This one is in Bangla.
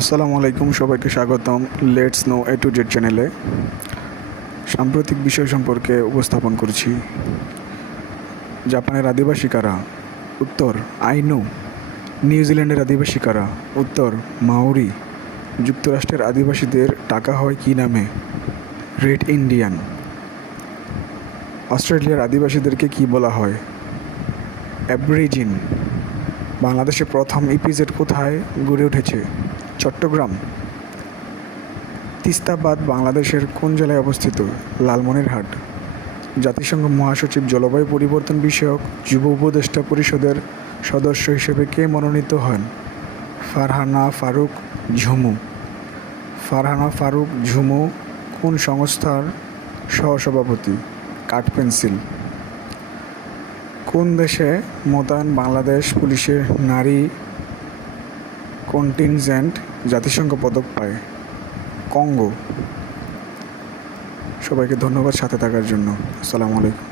আসসালামু আলাইকুম, সবাইকে স্বাগতম let's know A to Z চ্যানেলে। সাম্প্রতিক বিষয় সম্পর্কে উপস্থাপন করছি। জাপানের আদিবাসী কারা? উত্তর আইনু। নিউজিল্যান্ডের আদিবাসী কারা? উত্তর মাওরি। যুক্তরাষ্ট্রের আদিবাসীদের ডাকা হয় কী নামে? Red Indian. অস্ট্রেলিয়ার আদিবাসীদেরকে কী বলা হয়? অ্যাবরিজিন। বাংলাদেশে প্রথম ইপিজেড কোথায় গড়ে উঠেছে? চট্টগ্রাম। তিস্তা বাঁধ বাংলাদেশের কোন জেলায় অবস্থিত? লালমনিরহাট। জাতিসংঘ মহাসচিব জলবায়ু পরিবর্তন বিষয়ক যুব উপদেষ্টা পরিষদের সদস্য হিসেবে কে মনোনীত হন? ফারহানা ফারুক ঝুমু। ফারহানা ফারুক ঝুমু কোন সংস্থার সহসভাপতি? কাঠপেন্সিল। কোন দেশে মোতায়েন বাংলাদেশ পুলিশের নারী কন্টিনজেন্ট জাতিসংঘ পদক পায়? কঙ্গো। সবাইকে ধন্যবাদ সাথে থাকার জন্য। আসসালামু আলাইকুম।